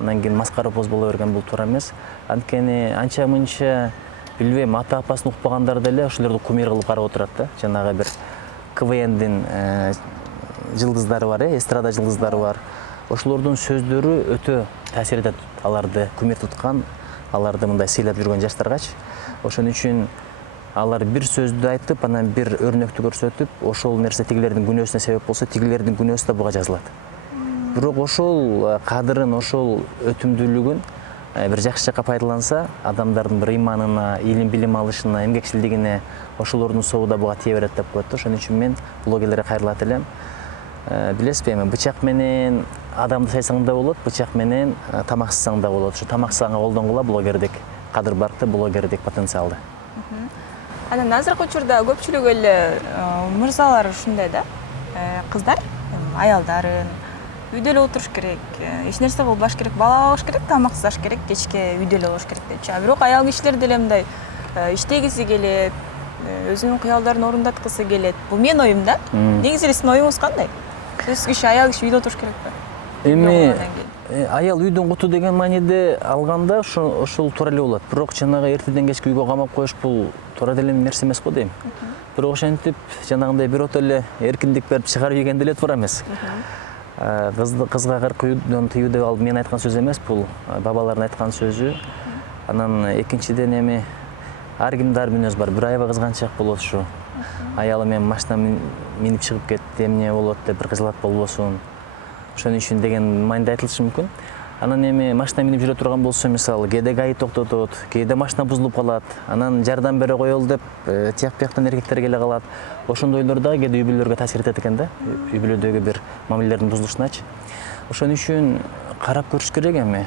анан кийин маскара поз боло берген бул туура эмес. Анткени анча мынча билбейм, ата апасын укпагандар деле ошолорду кумир кылып карап отурат да. Жанагы бир КВНдин жылдыздары бар, эстрада жылдыздары бар. Ошолордун сөздөрү өтө таасир этет, аларды кумир туткан, аларды мындай сыйлап жүргөн жаштаргачы. Ошон үчүн алар бир сөздү айтып, анан бир өрнөктү көрсөтүп, ошол нерсе тигилердин күнөөсүнө себеп болсо, тигилердин күнөөсү да буга жазылат. Бирок ошол кадырын, ошол өтүмдүүлүгүн бир жакшы жакка пайдаланса, адамдардын бир ыйманына, илим билим алышына, эмгекчилдигине ошолордун собу да буга тие берет деп коет. Ошон үчүн мен блогерлерге кайрылат элем. Билесизби, эми бычак менен адамды сайсаң да болот, бычак менен тамак сысаң да болот. Ушу тамак сысаңга колдонгула блогердик кадыр баркты, блогердик потенциалды. Анан азыркы учурда көпчүлүк эле мырзалар ушундай да. Кыздар аялдарын үйдө эле отуруш керек, эч нерсе кылбаш керек, бала багыш керек, тамак сысаш керек, кечке үйдө эле болуш керек депчи. Бирок аял кишилер деле мындай иштегиси келет, өзүнүн кыялдарын орундаткысы келет. Бул менин оюм да. Негизи сиздин оюңуз кандай? Сөз киши аял киши үйдө отуруш керекпи? Эми аял үйдөн куту деген мааниде алганда ошол туура эле болот. Бирок жанагы эртеден кечке үйгө камап коюш бул туура деле нерсе эмес го дейм. Бирок ошентип жанагындай бирото эле эркиндик берип чыгарып ийген деле туура эмес. Кызга кырк үйдөн тыюу деп ал мен айткан сөз эмес, бул бабалардын айткан сөзү. Анан экинчиден эми ар кимдин ар мүнөзү бар. Бир аябай кызганчаак болот ушу. Аялым эми машина минип чыгып кетти, эмне болот деп бир кызылат болбосун. Ошон үчүн деген мааниде айтылышы мүмкүн. Анан эми машина минип жүрө турган болсо, мисалы, кээде ГАИ токтотот, кээде машина бузулуп калат, анан жардам бере коелу деп тияк бияктан эркектер келе калат. Ошондойлор дагы кээде үй бүлөлөргө таасир этет экен да, үй бүлөдөгү бир мамилелердин бузулушуначы. Ошон үчүн карап көрүш керек эми.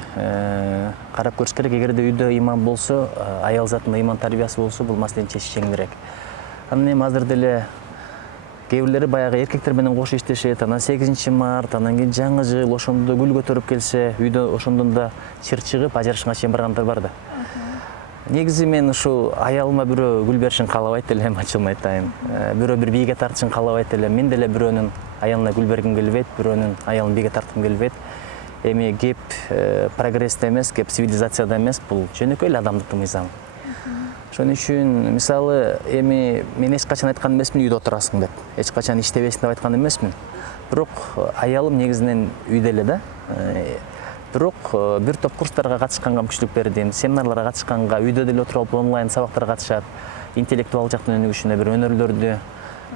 Карап көрүш керек, эгерде үйдө ыйман болсо, аял затында ыйман тарбиясы болсо, бул маселени чечиш жеңилирээк. Анан эми азыр деле кээ бирлери баягы эркектер менен кошо иштешет, анан 8 март, анан кийин жаңы жыл, ошондо гүл көтөрүп келсе, үйдө ошондон да чыр чыгып, ажырашканга чейин баргандар бар да. Негизи мен ушу аялыма бирөө гүл беришин каалабайт элем, ачыгын айтайын. Бирөө бир бийге тартышын каалабайт элем. Мен деле бирөөнүн аялына гүл бергим келбейт, бирөөнүн аялын бийге тарткым келбейт. Эми кеп прогрессте эмес, кеп цивилизацияда эмес, бул жөнөкөй эле адамдыктын мыйзамы. Ошон үчүн мисалы эми мен эч качан айткан эмесмин үйдө отурасың деп. Эч качан иштебесиң деп айткан эмесмин. Бирок аялым негизинен үйдө эле да. Бирок бир топ курстарга катышканга мүмкүнчүлүк бердим, семинарларга катышканга, үйдө деле отуруп алып онлайн сабактарга катышат. Интеллектуал жактан өнүгүшүнө, бир өнөрлөрдү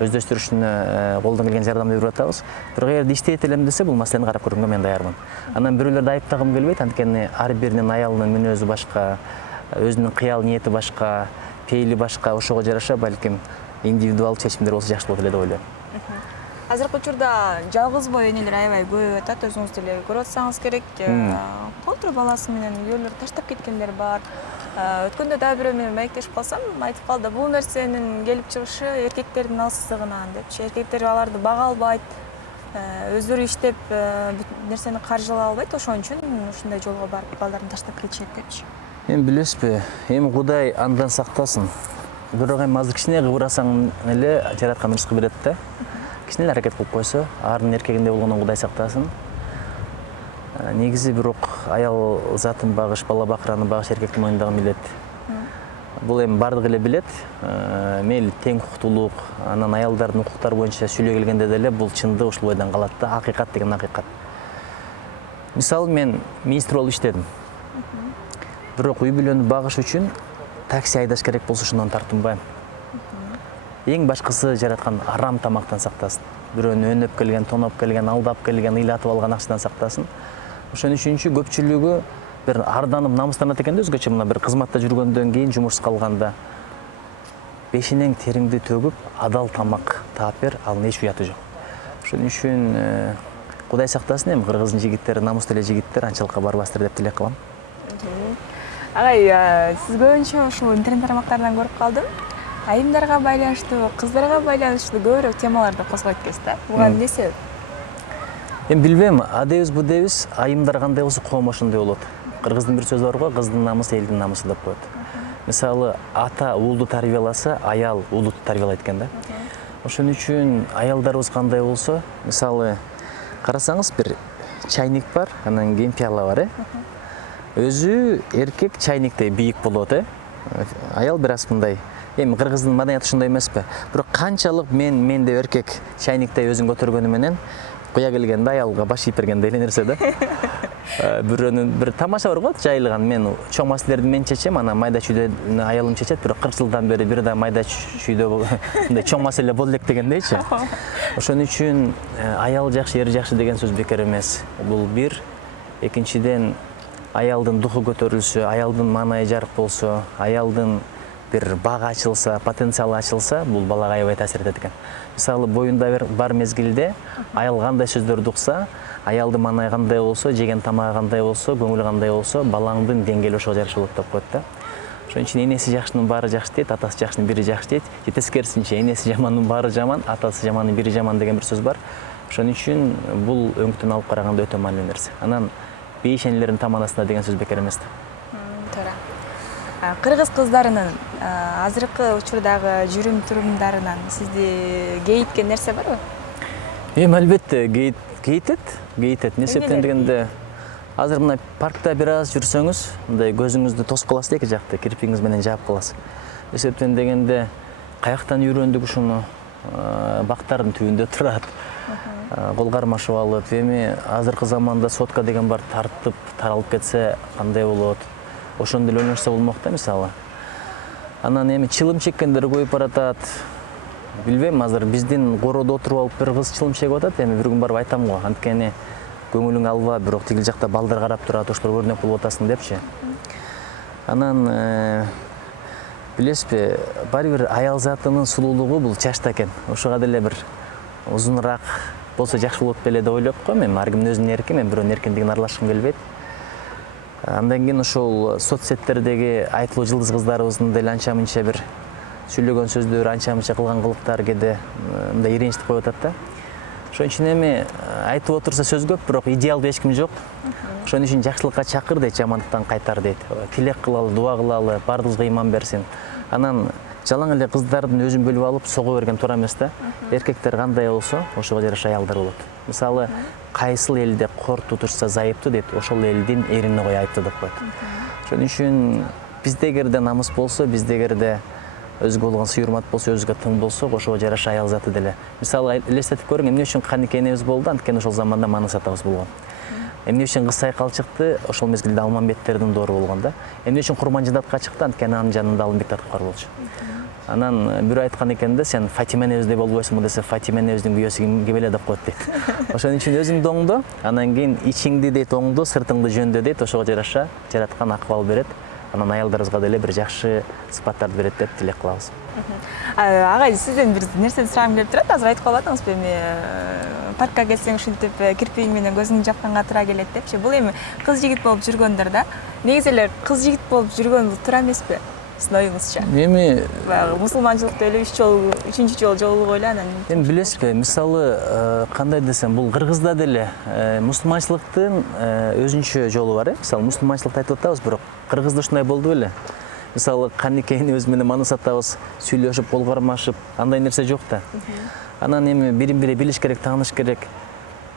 өздөштүрүшүнө колдон келген жардамды берип атабыз. Бирок эгерде иштейт элем десе, бул маселени карап көргөнгө мен даярмын. Анан бирөөлөрдү айыптагым келбейт, анткени ар биринин аялынын мүнөзү башка, өзүнүн кыял ниети башка, пейили башка, ошого жараша балким индивидуал чечимдер болсо жакшы болот эле деп ойлойм. Азыркы учурда жалгыз боо энелер аябай көбөйүп атат, өзүңүз деле көрүп атсаңыз керек. Толтур баласы менен үйлөрүн таштап кеткендер бар. Өткөндө дагы бирөө менен маектешип калсам, айтып калды, бул нерсенин келип чыгышы эркектердин алсыздыгынан депчи. Эркектер аларды бага албайт, өздөрү иштеп бүт нерсени каржылай албайт, ошон үчүн ушундай жолго барып балдарын таштап кетишет депчи. Эми билесизби, эми Кудай андан сактасын. Бирок эми азыр кичине кыбырасаң эле жараткан рызкы берет да. Кичине эле аракет кылып койсо, ардын эркегинде болгондон Кудай сактасын. Негизи бирок аял затын багыш, бала бакыраны багыш эркектин мойнундагы милдет. Бул эми бардыгы эле билет. Мейли тең укуктуулук, анан аялдардын укуктары боюнча сүйлөй келгенде деле бул чындык ушул бойдон калат да, акыйкат деген акыйкат. Мисалы мен министр болуп иштедим. Бирок үй бүлөнү багыш үчүн такси айдаш керек болсо ошондон тартынбайм. Эң башкысы жараткан арам тамактан сактасын. Бирөөнү өнөп келген, тоноп келген, алдап келген, ыйлатып алган акчадан сактасын. Ошон үчүнчү көпчүлүгү бир арданып намыстанат экен да, өзгөчө мына бир кызматта жүргөндөн кийин жумушсуз калганда бешинең териңди төгүп, адал тамак таап бер, анын эч уяты жок. Ошон үчүн Кудай сактасын, эми кыргыздын жигиттери, намыстуу эле жигиттер анчалыкка барбастыр деп тилек кылам. Агай, сиз көбүнчө ушул интернет тармактарынан көрүп калдым. Айымдарга байланыштуу, кыздарга байланыштуу көбүрөөк темаларды козгойт экенсиз да. Буга эмне себеп? Эми билбейм, адебиз будебиз, айымдар кандай болсо коом ошондой болот. Кыргыздын бир сөзү бар го, кыздын намысы элдин намысы деп коет. Мисалы, ата уулду тарбияласа, аял уулду тарбиялайт экен да. Ошон үчүн аялдарыбыз кандай болсо, мисалы, карасаңыз бир чайник бар, анан кийин пияла бар, өзү эркек чайниктей бийик болот, аял бир аз мындай. Эми кыргыздын маданияты ушундай эмеспи? Бирок канчалык мен деп эркек чайниктей өзүн көтөргөнү менен куя келгенде аялга баш ийип бергендей эле нерсе да. Бирөөнүн бир тамаша бар го, жайылган. Мен чоң маселелерди мен чечем, анан майда чүйдө аялым чечет, бирок 40 жылдан бери бир да майда чүйдө мындай чоң маселе боло элек дегендейчи. Ошон үчүн аял жакшы, эр жакшы деген сөз бекер эмес. Бул бир. Экинчиден, аялдын духу көтөрүлсө, аялдын маанайы жарык болсо, аялдын бир бага ачылса, потенциалы ачылса, бул балага аябай таасир этет экен. Мисалы, боюнда бар мезгилде аял кандай сөздөрдү укса, аялдын маанайы кандай болсо, жеген тамагы кандай болсо, көңүлү кандай болсо, балаңдын деңгээли ошого жараша болот деп коет да. Ошон үчүн энеси жакшынын баары жакшы дейт, атасы жакшынын бири жакшы дейт. Же тескерисинче, энеси жамандын баары жаман, атасы жамандын бири жаман деген бир сөз бар. Ошон үчүн бул өңүттөн алып караганда өтө маанилүү нерсе. Анан бейшенелердин таманасында деген сөз бекер эмес да. Туура. Кыргыз кыздарынын азыркы учурдагы жүрүм-турумдарынан сизди кейиткен нерсе барбы? Эми албетте кейитет. Не себептен дегенде, азыр мына паркта бир аз жүрсөңүз, мындай көзүңүздү тосуп каласыз эки жакты, кирпигиңиз менен жаап каласыз. Не себептен дегенде, каяктан үйрөндүк ушуну, бактардын түбүндө турат. Кол кармашып алып, эми азыркы заманда сотка деген бар, тартып, таралып кетсе кандай болот? Ошондой эле ойлонушса болмок да, мисалы. Анан эми чылым чеккендер көбөйүп баратат. Билбейм, азыр биздин короодо отуруп алып бир кыз чылым чегип атат, эми бир күн барып айтам го, анткени көңүлүң алба, бирок тигил жакта балдар карап турат, ошол өрнөк болуп атасың депчи. Анан билесизби, баары бир аял затынын сулуулугу бул чачта экен. Ошого деле бир узунураак болсо жакшы болот беле деп ойлоп коем. Эми ар кимдин өзүнүн эрки, мен бирөөнүн эркиндигине аралашкым келбейт. Андан кийин ошол соцсеттердеги айтылуу жылдыз кыздарыбыздын деле анча мынча бир сүйлөгөн сөздөр, анча мынча кылган кылыктар кээде мындай иренчитип коюп атат да. Ошон үчүн эми айтып отурса сөз көп, бирок идеалдуу эч ким жок. Ошон үчүн жакшылыкка чакыр дейт, жамандыктан кайтар дейт. Тилек кылалы, дуа кылалы, баардыгыбызга ыйман берсин. Анан жалаң эле кыздардын өзүн бөлүп алып сого берген туура эмес да. Эркектер кандай болсо, ошого жараша аялдар болот. Мисалы, кайсыл элде кор тутушса зайыптуу дейт, ошол элдин эрине кой айыптуу деп коет. Ошон үчүн бизде эгерде намыс болсо, бизде эгерде өзгө болгон сый урмат болсо, өзгө тың болсо, ошого жараша аял заты деле. Мисалы, элестетип көрүң, эмне үчүн Каныке энебиз болду, анткени ошол заманда Манас атабыз болгон. Эмне үчүн Кыз Сайкал чыкты, ошол мезгилде Алмамбеттердин доору болгон да. Эмне үчүн Курманжыдатка чыкты, анткени анын жанында Алымбек Татыкпар болчу. Анан бирөө айткан экен да, сен Фатима энебиздей болбойсуңбу десе, Фатима энебиздин күйөөсү ким эле деп коет дейт. Ошон үчүн өзүңдү оңдо, анан кийин ичиңди дейт оңдо, сыртыңды жөндө дейт, ошого жараша жараткан акыбал берет. анан аялдарыбызга деле бир жакшы сыпаттарды берет деп тилек кылабыз. Агай, сизден бир нерсени сурагым келип турат. Азыр айтып калдыңызбы, эми паркка келсең ушинтип кирпигиң менен көзүң жакканга туура келет депчи. Бул эми кыз жигит болуп жүргөндөр да. Негизи эле кыз жигит болуп жүргөн бул туура эмеспи? Сиздин оюңузча. Эми Баягы мусулманчылыкта эле 3 жолу, 3-жолу жолугуп эле анан. эми билесизби, мисалы кандай десем, бул Кыргызда деле мусулманчылыктын өзүнчө жолу бар. Мисалы мусулманчылыкты айтып атабыз, бирок Кыргызда ушундай болду беле. Мисалы канекени өз менен манас атабыз, сүйлөшүп, кол кармашып, андай нерсе жок да. Анан эми бирин-бири билиш керек, тааныш керек.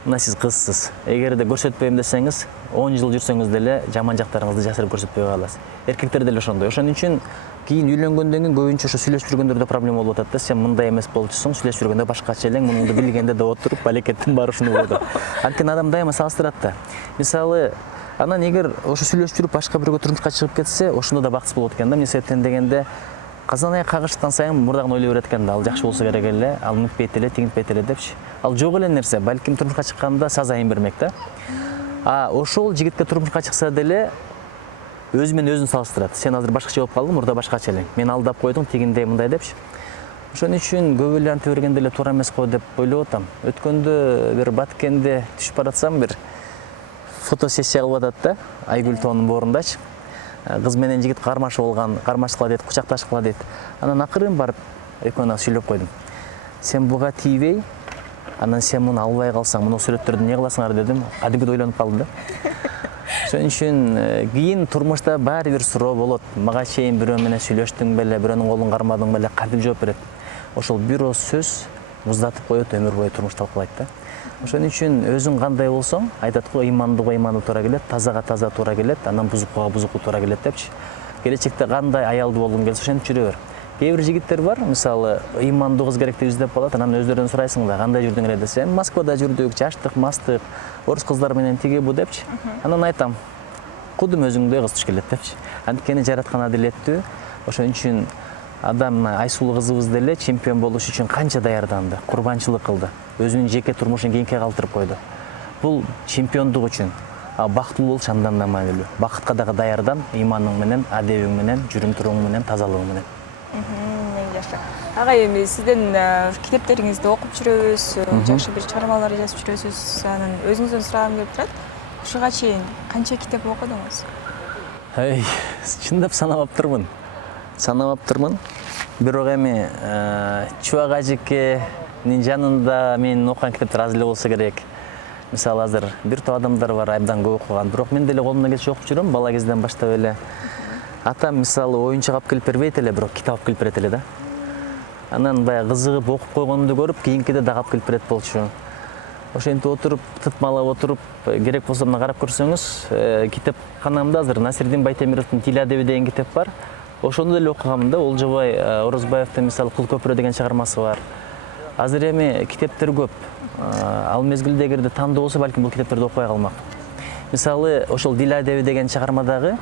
Мына сиз кызсыз. Эгерде көрсөтпөйм десеңиз, 10 жыл жүрсөңүз деле жаман жактарыңызды жашырып көрсөтпөй каласыз. Эркектер деле ошондой. Ошон үчүн кийин үйлөнгөндөн кийин көбүнчө ошо сүйлөшүп жүргөндөрдө проблема болуп атат да. Сен мындай эмес болчусуң, сүйлөшүп жүргөндө башкача элең, мунуңду билгенде да отуруп, балекеттин баары ушуну болду. Анткени адам дайыма салыштырат да. Мисалы, анан эгер ошо сүйлөшүп жүрүп башка бирөөгө турмушка чыгып кетсе, ошондо да бакытсыз болот экен да. Эмне себептен дегенде, казан аяк кагышкан сайын мурдагын ойлой берет экен да. Ал жакшы болсо керек эле, ал мүкпейт эле, тигинтпейт эле депчи. Ал жок эле нерсе, балким турмушка чыкканда сазайын бермек да. Ошол жигитке турмушка чыкса деле өзү менен өзүн салыштырат. Сен азыр башкача болуп калдың, мурда башкача элең. Мен алдап койдум, тигиндей мындай депчи. Ошон үчүн көп ойлонуп берген деле туура эмес го деп ойлоп атам. Өткөндө бир Баткенде түшүп баратсам, бир фотосессия кылып атат да, Айгүл тоонун боорундачы. Кыз менен жигит кармашып алган, кармашкыла дейт, кучакташкыла дейт. Анан акырын барып экөөнө сүйлөп койдум. Сен буга тийбей, анан сен муну албай калсаң, муну сүрөттөрдү эмне кыласыңар дедим. Кадимгидей ойлонуп калдым да. Ошон үчүн кийин турмушта баары бир суроо болот. Мага чейин бирөө менен сүйлөштүң беле, бирөөнүн колун кармадың беле, кантип жооп берет. Ошол бир ооз сөз муздатып коет, өмүр бою турмуш талкалайт да. Ошон үчүн өзүң кандай болсоң, айтат го, имандууга имандуу туура келет, тазага таза туура келет, анан бузукуга бузуку туура келет депчи. Келечекте кандай аялдуу болгуң келсе, ошентип жүрө бер. Кээ бир жигиттер бар, мисалы, имандуу кыз керек деп издеп калат, анан өздөрүнөн сурайсың да, кандай жүрдүң эле десе, Москвада жүрдүк, жаштык, мастык, орус кыздар менен тиги бу депчи. Анан айтам, кудум өзүңдөй кыз туш келет депчи. Анткени жараткан адилеттүү. Ошон үчүн адам Айсулуу кызыбыз деле чемпион болуш үчүн канча даярданды, курбанчылык кылды, өзүнүн жеке турмушун кийинке калтырып койду. Бул чемпиондук үчүн. Бактылуу болуш андан да маанилүү. Бакытка дагы даярдан, иманың менен, адебиң менен, жүрүм туруң менен, тазалыгың менен. Жакшы. Агай, эми сиздин китептериңизди окуп жүрөбүз, жакшы бир чыгармалар жазып жүрөсүз. Анан өзүңүздөн сурагым келип турат. Ушуга чейин канча китеп окудуңуз? Чындап санабаптырмын. Бирок эми Чубак ажекенин жанында мен окуган китептер аз эле болсо керек. Мисалы азыр бир топ адамдар бар, абдан көп окуган. Бирок мен деле колумдан келишинче окуп жүрөм, бала кезден баштап эле. Атам мисалы оюнчук алып келип бербейт эле, бирок китап алып келип берет эле да. Анан баягы кызыгып окуп койгонумду көрүп, кийинкиде дагы алып келип берет болчу. Ошентип отуруп, тытмалап отуруп, керек болсо мына карап көрсөңүз, китепканамда азыр Насирдин Байтемировдун Тил адеби деген китеп бар. Ошону деле окугамын да. Олжобай Орозбаевдин мисалы Кыл көпүрө деген чыгармасы бар. Азыр эми китептер көп. Ал мезгилде эгерде тандоо болсо, балким бул китептерди окубай калмак. Мисалы, ошол Дил адеби деген чыгармадагы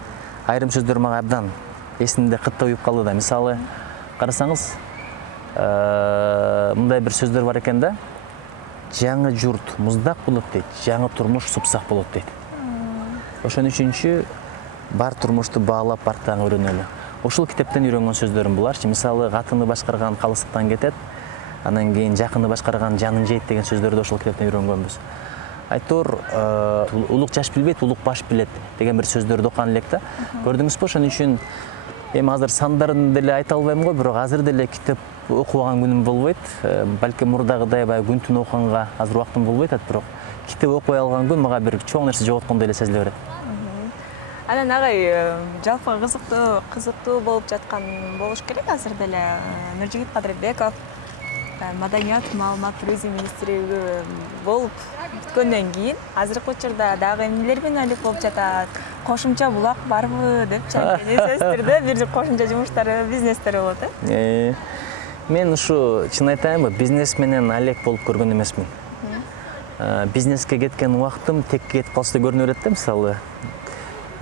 айрым сөздөр мага абдан эсимде кытта уюп калды да. Мисалы, карасаңыз, мындай бир сөздөр бар экен да. Жаңы журт муздак болот дейт, жаңы турмуш супсак болот дейт. Ошон үчүнчү бар турмушту баалап бартаң үйрөнөлү. Ошол китептен үйрөнгөн сөздөрүм буларчы. Мисалы, катыны башкарган калыстыктан кетет, анан кийин жакыны башкарган жанын жейт деген сөздөрдү ошол китептен үйрөнгөнбүз. Айтор, улук жаш билбейт, улук баш билет деген бир сөздөрдү окуган элек да. Көрдүңүзбү? Ошон үчүн эми азыр сандарын деле айта албайм го, бирок азыр деле китеп окубаган күнүм болбойт. Балким мурдагыдай баягы күн түн окуганга азыр убактым болбой атат, бирок китеп окуй алган күн мага бир чоң нерсе жоготкондой эле сезиле берет. Анан агай, жалпы кызыктуу болуп жаткан болуш керек азыр деле. Нуржигит Кадырбеков маданият, маалымат, туризм министри болуп бүткөндөн кийин азыркы учурда дагы эмнелер менен алек болуп жатат? Кошумча булак барбы депчи эсестирде бир кошумча жумуштары, бизнестери болот э? Мен ушу чын айтайынбы, бизнес менен алек болуп көргөн эмесмин. Бизнеске кеткен убактым текке кетип калса көрүнө берет да, мисалы.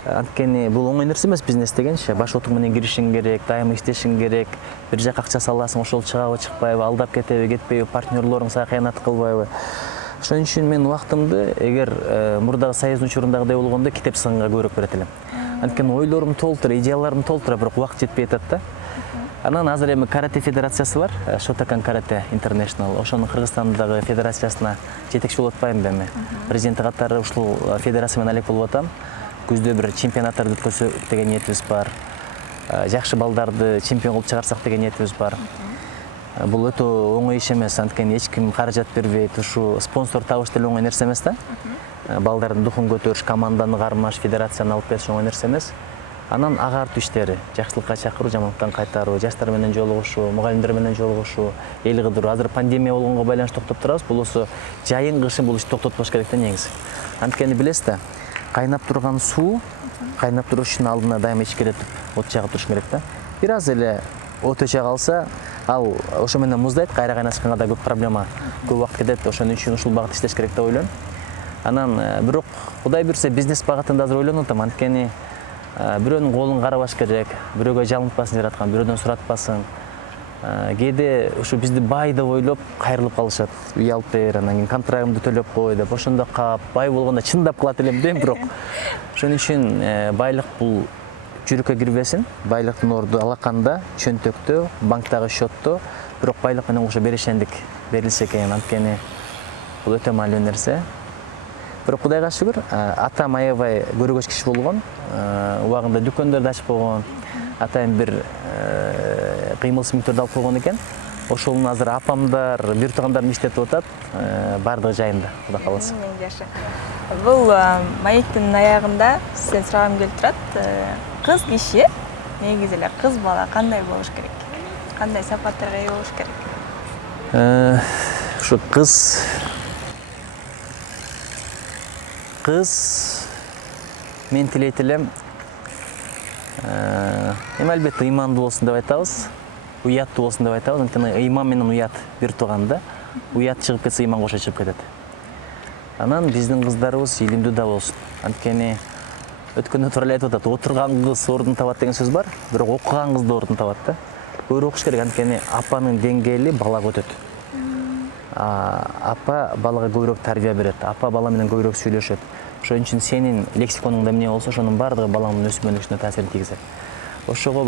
Анткени бул оңой нерсе эмес бизнес дегенчи. Баш отуң менен киришиң керек, дайыма иштешиң керек. Бир жака акча саласың, ошол чыгабы, чыкпайбы, алдап кетеби, кетпейби, партнерлоруң сага кыянат кылбайбы. Ошон үчүн мен убактымды эгер мурдагы союздун учурундагыдай болгондо китеп сынга көбүрөөк берет элем. Анткени ойлорум толтура, идеяларым толтура, бирок убакыт жетпей атат да. Анан азыр эми карате федерациясы бар, Шотакан карате интернешнл. Ошонун Кыргызстандагы федерациясына жетекчи болуп атпаймынбы эми. Президенти катары ушул федерация менен алек болуп атам. Күздө бир чемпионаттарды өткөзсөк деген ниетибиз бар. Жакшы балдарды чемпион кылып чыгарсак деген ниетибиз бар. Бул өтө оңой иш эмес, анткени эч ким каражат бербейт. Ушу спонсор табыш деле оңой нерсе эмес да. Балдардын духун көтөрүш, команданы кармаш, федерацияны алып бериш оңой нерсе эмес. Анан агартуу иштери, жакшылыкка чакыруу, жамандыктан кайтаруу, жаштар менен жолугушуу, мугалимдер менен жолугушуу, эл кыдыруу. Азыр пандемия болгонго байланыштуу токтоп турабыз. Бул болсо жайын кышын бул ишти токтотпош керек да негизи. Анткени билесиз да, кайнап турган суу кайнап туруш үчүн алдына дайыма ичкиретип от жагып туруш керек да. Бир аз эле от өчө калса, ал ошо менен муздайт, кайра кайнашканга да көп проблема, көп убакыт кетет. Ошон үчүн ушул багытта иштеш керек деп ойлойм. Анан бирок Кудай буйрса бизнес багытында азыр ойлонуп атам, анткени бирөөнүн колун карабаш керек, бирөөгө жалынтпасын жараткан, бирөөдөн суратпасын. Кээде ушу бизди бай деп ойлоп кайрылып калышат. Үй алып бер, анан кийин контрагымды төлөп кой деп. Ошондо кап, бай болгондо чындап кылат элем дейм, бирок ошон үчүн байлык бул жүрөккө кирбесин. Байлыктын орду алаканда, чөнтөктө, банктагы счетто, бирок байлык менен кошо берешендик берилсе экен. Анткени бул өтө маанилүү нерсе. Бирок Кудайга шүгүр, атам аябай көрөгөч киши болгон, убагында дүкөндөрдү ачып койгон, атайын бир кыймылсыз мүнктөрдү алып койгон экен. Ошолун азыр апамдар, бир туугандарым иштетип атат, бардыгы жайында, Кудай кааласа. Жакшы. Бул маектин аягында сизден сурагым келип турат. Кыз киши, негизи эле кыз бала кандай болуш керек? Кандай сапаттарга ээ болуш керек? Ушу кыз мен тилейт элем, эми албетте ыймандуу болсун деп айтабыз, уяттуу болсун деп айтабыз. Анткени ыйман менен уят бир тууганда, уят чыгып кетсе ыйман кошо чыгып кетет. Анан биздин кыздарыбыз илимдүү да болсун. Анткени өткөндө туура эле айтып атат, отурган кыз ордун табат деген сөз бар, бирок окуган кыз да ордун табат да. Көп окуш керек, анткени апанын деңгээли балага өтөт. Апа балага көбүрөөк тарбия берет, апа бала менен көбүрөөк сүйлөшөт. Ошон үчүн сенин лексиконуңда эмне болсо, ошонун баардыгы балаңдын өсүп өнүгүшүнө таасирин тийгизет. Ошого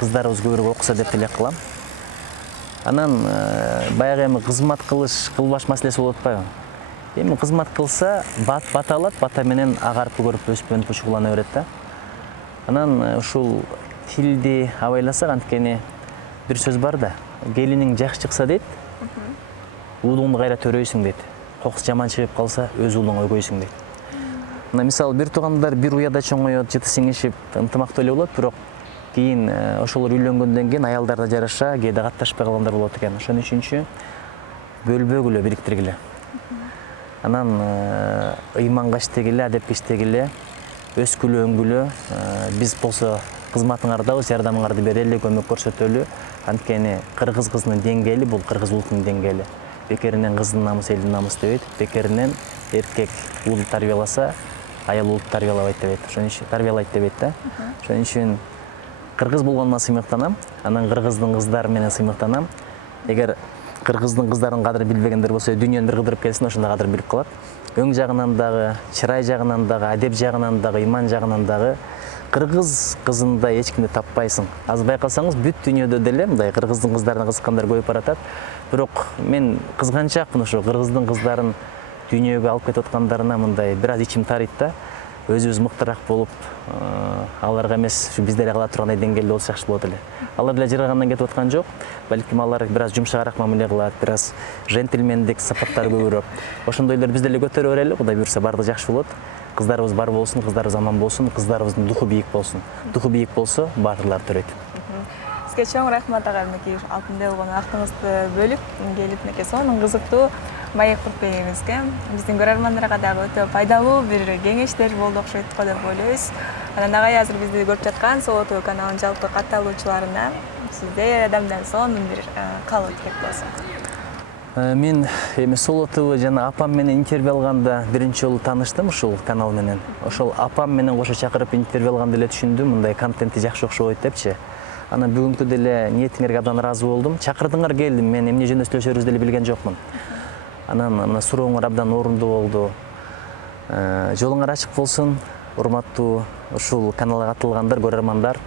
кыздарыбыз көбүрөөк окуса деп тилек кылам. Анан баягы эми кызмат кылбаш маселеси болуп атпайбы? Эми кызмат кылса, бата алат, бата менен агарып көрүп өсүп өнүп чугулана берет да. Анан ушул тилди абайласак, анткени бир сөз бар да, келиниң жакшы чыкса дейт, уулуңду кайра төрөйсүң дейт. Кокус жаман чыгып калса, өз уулуңа өгөйсүң дейт. Мына мисалы бир туугандар бир уяда чоңоет, жыты сиңишип, ынтымактуу эле болот, бирок кийин ошолор үйлөнгөндөн кийин аялдарга жараша кээде катташпай калгандар болот экен. Ошон үчүн бөлбөгүлө, бириктиргиле. Анан ыйманга иштегиле, адепке иштегиле, өскүлө, өңгүлө. Биз болсо кызматыңардабыз, жардамыңарды берели, көмөк көрсөтөлү. Анткени кыргыз кызынын деңгээли бул кыргыз улутунун деңгээли. Бекеринен кыздын намысы элдин намысы дебейт, бекеринен эркек уулду тарбияласа, аял уулду тарбиялабайт дебейт. Ошон үчүн тарбиялайт дебейт да. Ошон үчүн кыргыз болгонума сыймыктанам, анан кыргыздын кыздары менен сыймыктанам. Эгер кыргыздын кыздарынын кадырын билбегендер болсо, дүйнөнү бир кыдырып келсин, ошондо кадырын билип калат. Өң жагынан дагы, чырай жагынан дагы, адеп жагынан дагы, ыйман жагынан дагы кыргыз кызындай эч кимди таппайсың. Азыр байкасаңыз, бүт дүйнөдө деле мындай кыргыздын кыздарына кызыккандар көбөйүп баратат. Бирок мен кызганчакмын ошо кыргыздын кыздарын дүйнөгө алып кетип аткандарына, мындай бир аз ичим тарыйт да. Өзүбүз мыктыраак болуп, аларга эмес, ушу биздер кыла тургандай деңгээлде болсо жакшы болот эле. Алар деле жыргагандан кетип аткан жок. Балким алар бир аз жумшагыраак мамиле кылат, бир аз жентилмендик сапаттары көбүрөөк. Ошондойлор биз деле көтөрө берели, Кудай буйрса баардыгы жакшы болот. Кыздарыбыз бар болсун, кыздарыбыз аман болсун, кыздарыбыздын духу бийик болсун. Духу бийик болсо, баатырлар төрөйт. Сизге чоң рахмат ага, мынакей алтындай болгон вактыңызды бөлүп келип, мынакей сонун кызыктуу маек куруп бергениңизге биздин көрөрмандарга дагы өтө пайдалуу бир кеңештер болду окшойт го деп ойлойбуз. Анан агай азыр бизди көрүп жаткан Соло ТВ каналынын жалпы катталуучуларына сиздер адамдан сонун бир каалоо керек болсо. Мен эми Соло ТВ жана апам менен интервью алганда биринчи жолу тааныштым ушул канал менен. Ошол апам менен кошо чакырып интервью алганда эле түшүндүм, мындай контенти жакшы окшобойт депчи. Анан бүгүнкү деле ниетиңерге абдан ыраазы болдум. Чакырдыңар, келдим. Мен эмне жөнүндө сүйлөшөрүбүз деле билген жокмун. Анан мына сурооңор абдан орундуу болду. Жолуңар ачык болсун. урматтуу ушул каналга катылгандар, көрөрмандар.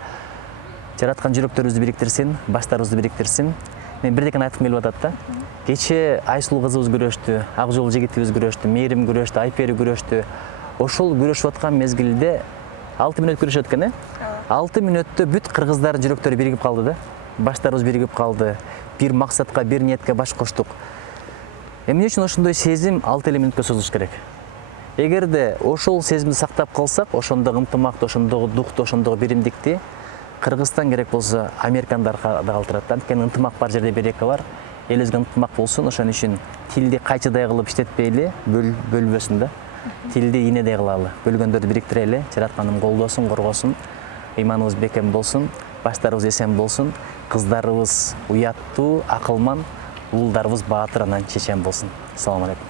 Жараткан жүрөктөрүбүздү бириктирсин, баштарыбызды бириктирсин. Мен бирдекени айткым келип атат да. Кечээ Айсулуу кызыбыз күрөштү, Ак жол жигитибиз күрөштү, Мээрим күрөштү, Айпери күрөштү. Ошол күрөшүп аткан мезгилде 6 мүнөт күрөшөт экен, 6 мүнөттө бүт кыргыздардын жүрөктөрү биригип калды да. Баштарыбыз биригип калды. Бир максатка, бир ниетке баш коштук. Эмне үчүн ошондой сезим 6 мүнөткө созулуш керек? Эгерде ошол сезимди сактап калсак, ошондогу ынтымакты, ошондогу духту, ошондогу биримдикти Кыргызстан керек болсо американдарга да калтырат да. Анткени ынтымак бар жерде берека бар. Элибизге ынтымак болсун, ошон үчүн тилди кайчыдай кылып иштетпейли, бөлбөсүн да. Тилди ийнедей кылалы, бөлгөндөрдү бириктирели, жаратканым колдосун, коргосун, ыйманыбыз бекем болсун, баштарыбыз эсен болсун, кыздарыбыз уяттуу, акылман, уулдарыбыз баатыр, анан чечен болсун. Assalamu алейкум.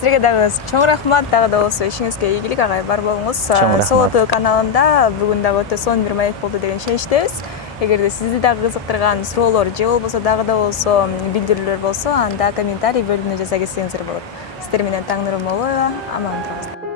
Сизге дагы чоң рахмат, дагы да болсо ишиңизге ийгилик, агай, бар болуңуз. Сол ТВ каналында бүгүн дагы өтө сонун бир маек болду деген ишеничтебиз. Эгерде сизди дагы кызыктырган суроолор же болбосо дагы да болсо билдирүүлөр болсо, анда комментарий бөлүмүнө жаза кетсеңиздер болот. Сиздер менен Таңнур Молоева, аман туруңуздар.